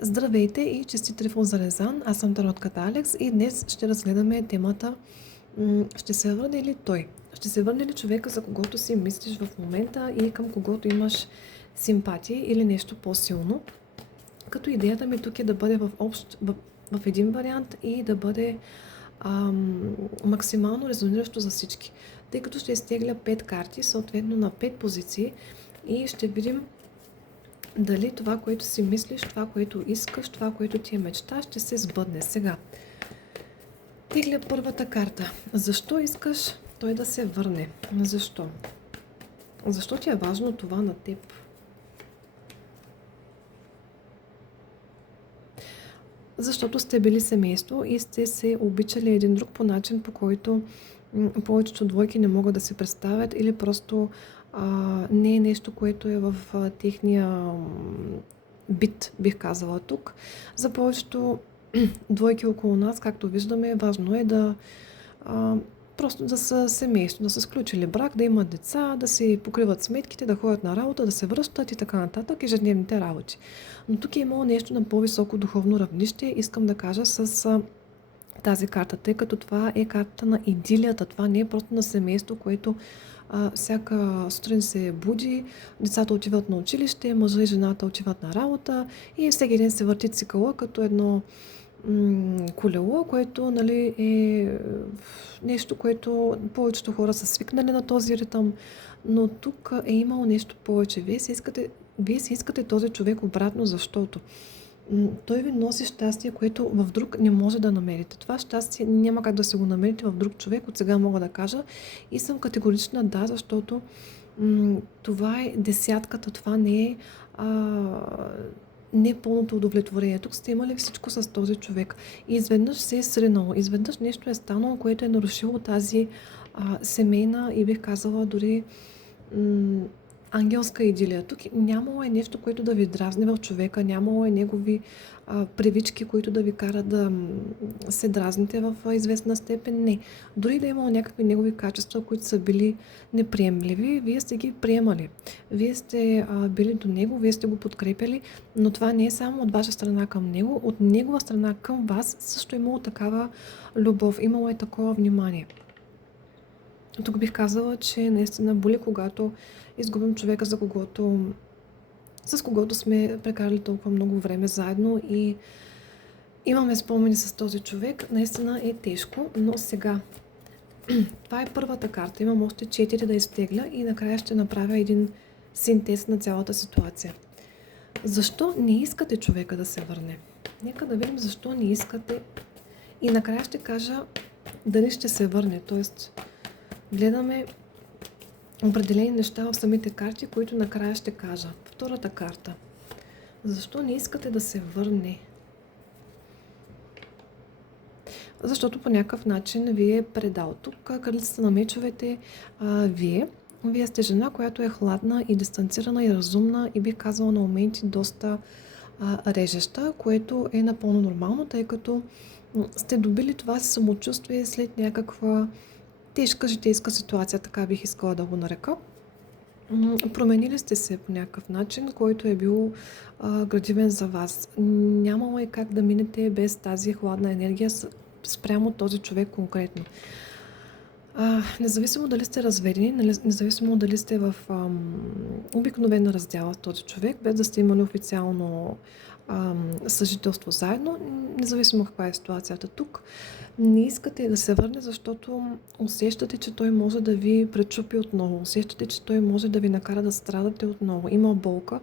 Здравейте и честит Трифон Зарезан, аз съм таротката Алекс и днес ще разгледаме темата ще се върне ли той? Ще се върне ли човека, за когото си мислиш в момента и към когото имаш симпатия или нещо по-силно? Като идеята ми тук е да бъде в един вариант и да бъде максимално резониращо за всички. Тъй като ще изтегля 5 карти, съответно на 5 позиции и ще видим дали това, което си мислиш, това, което искаш, това, което ти е мечта, ще се сбъдне. Сега, тегля първата карта. Защо искаш той да се върне? Защо? Защо ти е важно това на теб? Защото сте били семейство и сте се обичали един друг по начин, по който повечето двойки не могат да се представят или просто не е нещо, което е в техния бит, бих казала тук. За повечето двойки около нас, както виждаме, важно е да просто да са семейство, да са сключили брак, да имат деца, да си покриват сметките, да ходят на работа, да се връщат и така нататък, ежедневните работи. Но тук е имало нещо на по-високо духовно равнище, искам да кажа с тази карта, тъй като това е карта на идилията, това не е просто на семейство, което всяка сутрин се буди, децата отиват на училище, мъжа и жената отиват на работа и всеки ден се върти цикъла като едно колело, което нали, е нещо, което повечето хора са свикнали на този ритъм, но тук е имало нещо повече. Вие си искате този човек обратно, защото той ви носи щастие, което в друг не може да намерите. Това щастие няма как да се го намерите в друг човек, от сега мога да кажа. И съм категорична да, защото това е десятката, това не е пълното удовлетворение. Тук сте имали всичко с този човек. И изведнъж се е сринало, изведнъж нещо е станало, което е нарушило тази семейна и бих казала дори ангелска идилия. Тук нямало е нещо, което да ви дразни в човека, нямало е негови привички, които да ви карат да се дразните в известна степен. Не. Дори да е имало някакви негови качества, които са били неприемливи, вие сте ги приемали. Вие сте били до него, вие сте го подкрепяли, но това не е само от ваша страна към него, от негова страна към вас също е имало такава любов, имало е такова внимание. Тук бих казала, че наистина боли, когато изгубим човека, с когото сме прекарали толкова много време заедно и имаме спомени с този човек. Наистина е тежко, но сега това е първата карта. Имам още 4 да изтегля и накрая ще направя един синтез на цялата ситуация. Защо не искате човека да се върне? Нека да видим защо не искате и накрая ще кажа дали ще се върне. Тоест, гледаме определени неща в самите карти, които накрая ще кажа. Втората карта. Защо не искате да се върне? Защото по някакъв начин ви е предал. Тук кралицата на мечовете вие сте жена, която е хладна и дистанцирана и разумна и бих казала на моменти доста режеща, което е напълно нормално, тъй като сте добили това си самочувствие след някаква тежка житейска ситуация, така бих искала да го нарека. Променили сте се по някакъв начин, който е бил градивен за вас. Нямало е как да минете без тази хладна енергия спрямо този човек конкретно. Независимо дали сте разведени, независимо дали сте в обикновена раздяла с този човек, без да сте имали официално съжителство заедно, независимо каква е ситуацията тук, не искате да се върне, защото усещате, че той може да ви пречупи отново. Усещате, че той може да ви накара да страдате отново. Има болка,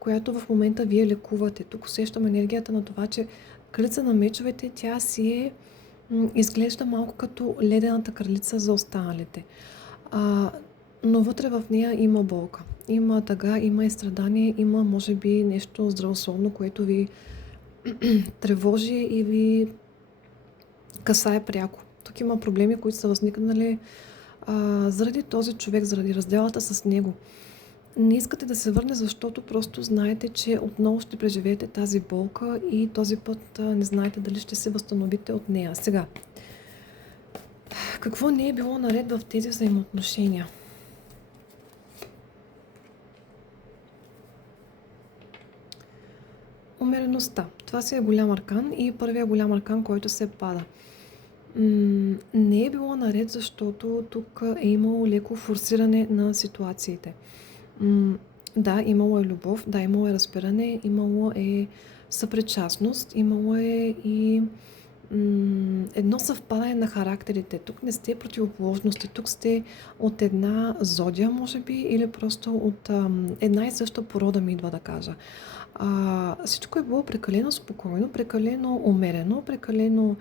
която в момента вие лекувате. Тук усещам енергията на това, че кралица на мечовете, тя си изглежда малко като ледената кралица за останалите. Но вътре в нея има болка. Има тъга, има и страдание, има може би нещо здравословно, което ви тревожи и ви касае пряко. Тук има проблеми, които са възникнали заради този човек, заради разделата с него. Не искате да се върне, защото просто знаете, че отново ще преживеете тази болка и този път не знаете дали ще се възстановите от нея. Сега, какво не е било наред в тези взаимоотношения? Умереността. Това си е голям аркан и първият голям аркан, който се пада. Не е било наред, защото тук е имало леко форсиране на ситуациите. Да, имало е любов, да, имало е разбиране, имало е съпричастност, имало е и едно съвпадане на характерите. Тук не сте противоположности, тук сте от една зодия, може би, или просто от една и съща порода, ми идва да кажа. Всичко е било прекалено спокойно, прекалено умерено, прекалено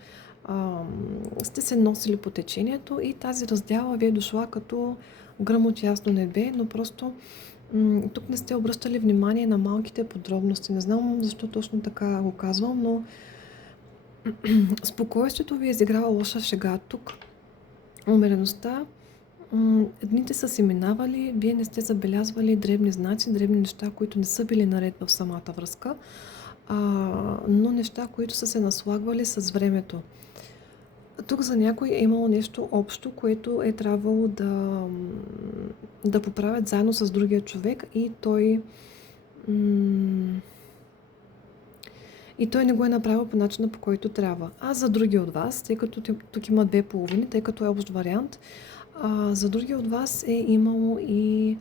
сте се носили по течението и тази раздяла ви е дошла като гръм от ясно небе, но просто тук не сте обръщали внимание на малките подробности. Не знам защо точно така го казвам, но спокойствието ви е изиграва лоша шега тук. Умереността, дните са си минавали, вие не сте забелязвали дребни знаци, дребни неща, които не са били наред в самата връзка, но неща, които са се наслагвали с времето. Тук за някой е имало нещо общо, което е трябвало да поправят заедно с другия човек и той не го е направил по начина, по който трябва. А за други от вас, тъй като тук има две половини, тъй като е общ вариант, за други от вас е имало и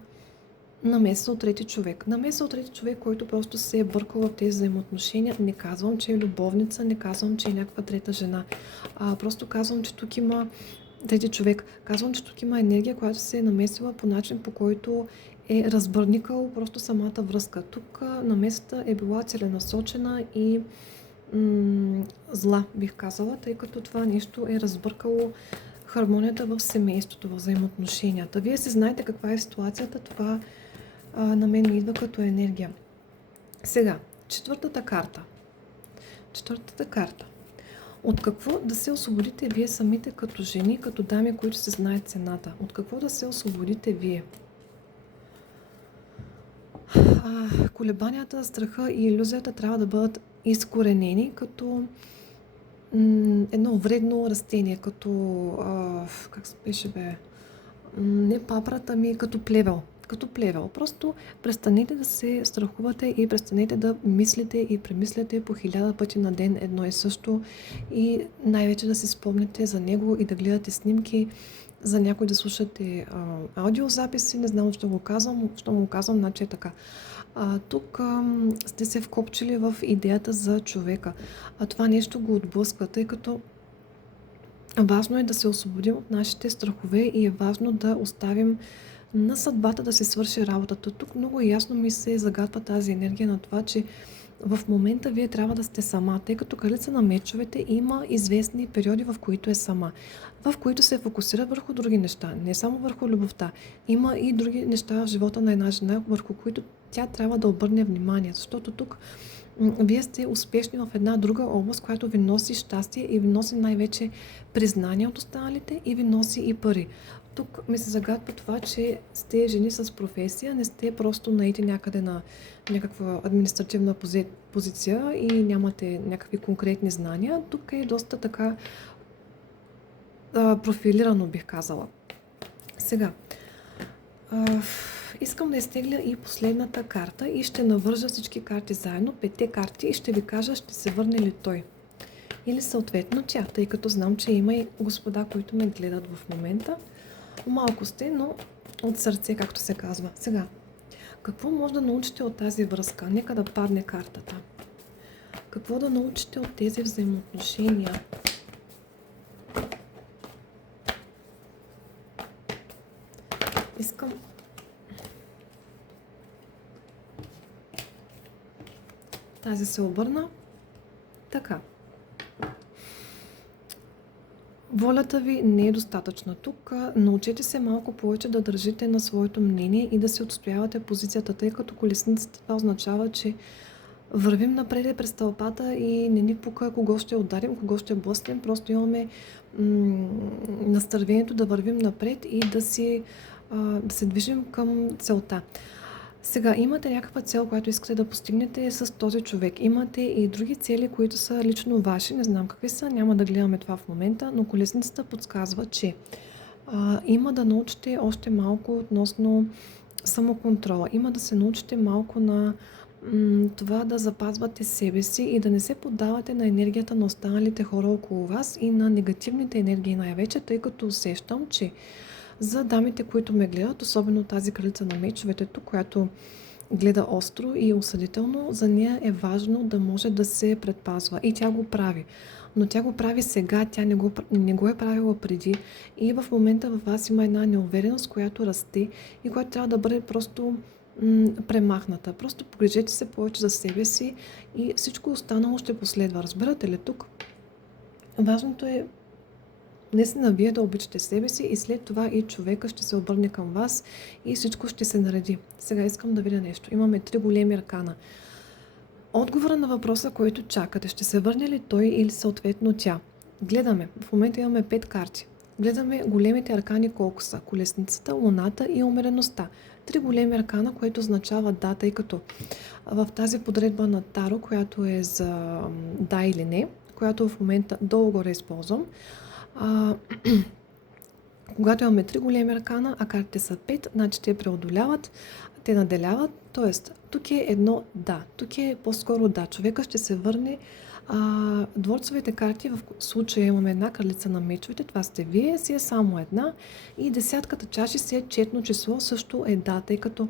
намеса от трети човек. Намеса от трети човек, който просто се е бъркал в тези взаимоотношения. Не казвам, че е любовница, не казвам, че е някаква трета жена. Просто казвам, че тук има трети човек. Казвам, че тук има енергия, която се е намесила по начин, по който е разбърникал просто самата връзка. Тук намесата е била целенасочена и зла, бих казала, тъй като това нещо е разбъркало хармонията в семейството, в взаимоотношенията. Вие си знаете каква е ситуацията, това на мен ми идва като енергия. Сега, четвъртата карта. От какво да се освободите вие самите като жени, като дами, които се знаят цената? От какво да се освободите вие? Колебанията, страха и илюзията трябва да бъдат изкоренени като едно вредно растение, като как се беше не папрата ми, като плевел. Просто престанете да се страхувате и престанете да мислите и премисляте по 1000 пъти на ден едно и също и най-вече да си спомняте за него и да гледате снимки, за някой да слушате аудиозаписи. Не знам, що го казвам, значи е така. Тук сте се вкопчили в идеята за човека. Това нещо го отблъсква, тъй като важно е да се освободим от нашите страхове и е важно да оставим на съдбата да се свърши работата. Тук много ясно ми се загатва тази енергия на това, че в момента вие трябва да сте сама, тъй като кралица на мечовете има известни периоди, в които е сама, в които се фокусира върху други неща, не само върху любовта. Има и други неща в живота на една жена, върху които тя трябва да обърне внимание, защото тук вие сте успешни в една друга област, която ви носи щастие и ви носи най-вече признание от останалите и ви носи и пари. Тук ми се загадва това, че сте жени с професия, не сте просто наети някъде на някаква административна позиция и нямате някакви конкретни знания. Тук е доста така профилирано, бих казала. Сега, искам да изтегля и последната карта и ще навържа всички карти заедно, 5 карти и ще ви кажа, ще се върне ли той. Или съответно тя, тъй като знам, че има и господа, които ме гледат в момента. Малко сте, но от сърце, както се казва. Сега, какво може да научите от тази връзка? Нека да падне картата. Какво да научите от тези взаимоотношения? Искам тази се обърна. Така. Волята ви не е достатъчна тук. Научете се малко повече да държите на своето мнение и да си отстоявате позицията, тъй като колесницата това означава, че вървим напред през тълпата и не ни пука кого ще ударим, кого ще блъснем. Просто имаме настървението да вървим напред и да се движим към целта. Сега, имате някаква цел, която искате да постигнете с този човек. Имате и други цели, които са лично ваши. Не знам какви са, няма да гледаме това в момента, но колесницата подсказва, че има да научите още малко относно самоконтрола. Има да се научите малко на това да запазвате себе си и да не се поддавате на енергията на останалите хора около вас и на негативните енергии най-вече, тъй като усещам, че за дамите, които ме гледат, особено тази кралица на мечовете тук, която гледа остро и осъдително, за нея е важно да може да се предпазва. И тя го прави. Но тя го прави сега, тя не го е правила преди. И в момента във вас има една неувереност, която расте и която трябва да бъде просто премахната. Просто погрижете се повече за себе си и всичко останало ще последва. Разбирате ли тук? Важното е наистина вие да обичате себе си и след това и човека ще се обърне към вас и всичко ще се нареди. Сега искам да видя нещо. Имаме 3 големи аркана. Отговора на въпроса, който чакате, ще се върне ли той или съответно тя? Гледаме. В момента имаме 5 карти. Гледаме големите аркани колко са. Колесницата, луната и умереността. 3 големи аркана, което означава да, тъй като в тази подредба на Таро, която е за да или не, която в момента долу горе използвам, когато имаме 3 големи аркана, а картите са 5, значи те преодоляват, те наделяват, т.е. тук е едно да, тук е по-скоро да, човека ще се върне. Дворцовите карти, в случая имаме една кралица на мечовете, това сте вие, си е само една, и десятката чаши си е четно число, също е да, тъй като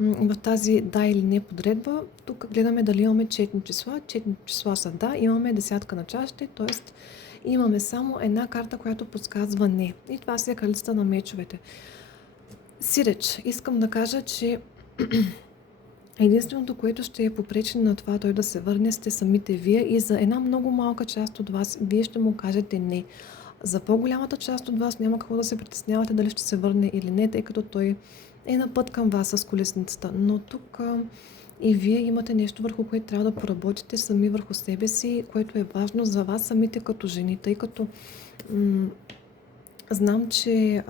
в тази да или не подредба, тук гледаме дали имаме четни числа. Четни числа са да, имаме десятка на чашите, т.е. имаме само една карта, която подсказва не. И това си е кралицата на мечовете. Сиреч, искам да кажа, че единственото, което ще е попречи на това той да се върне, сте самите вие и за една много малка част от вас вие ще му кажете не. За по-голямата част от вас няма какво да се притеснявате дали ще се върне или не, тъй като той е на път към вас с колесницата. Но тук и вие имате нещо, върху което трябва да поработите сами върху себе си, което е важно за вас самите като жени, тъй като знам, че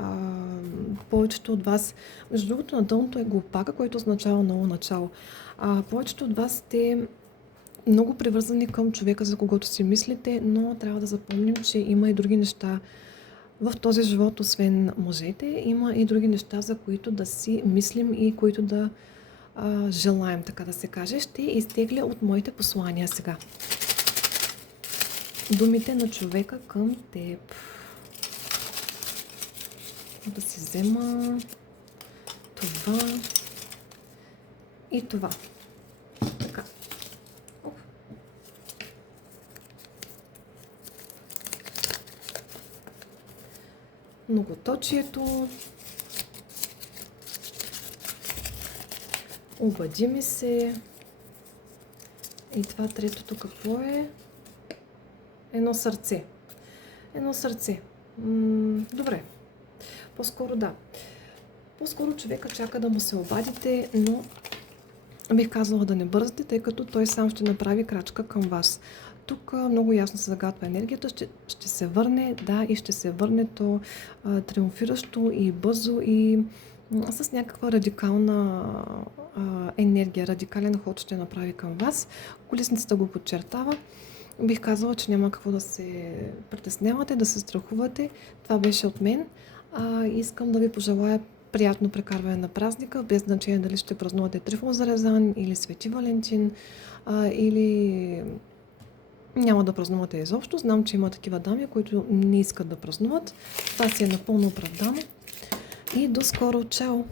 повечето от вас, между другото на дъното е глупака, което означава ново начало. Повечето от вас сте много привързани към човека, за когото си мислите, но трябва да запомним, че има и други неща в този живот, освен мъжете. Има и други неща, за които да си мислим и които да желаем, така да се каже. Ще изтегля от моите послания сега. Думите на човека към теб. Да си взема това и това. Така. Многоточието. Обади ми се. И това третото какво е? Едно сърце. Едно сърце. Добре. По-скоро да. По-скоро човека чака да му се обадите, но бих казала да не бързате, тъй като той сам ще направи крачка към вас. Тук много ясно се загатва енергията, ще се върне, да, и ще се върне то триумфиращо и бързо и с някаква радикална енергия, радикален ход ще направи към вас. Колесницата го подчертава. Бих казала, че няма какво да се притеснявате, да се страхувате. Това беше от мен. Искам да ви пожелая приятно прекарване на празника, без значение дали ще празнувате Трифон Зарезан или Свети Валентин, или няма да празнувате изобщо. Знам, че има такива дами, които не искат да празнуват. Това си е напълно оправдано. И до скоро! Чао!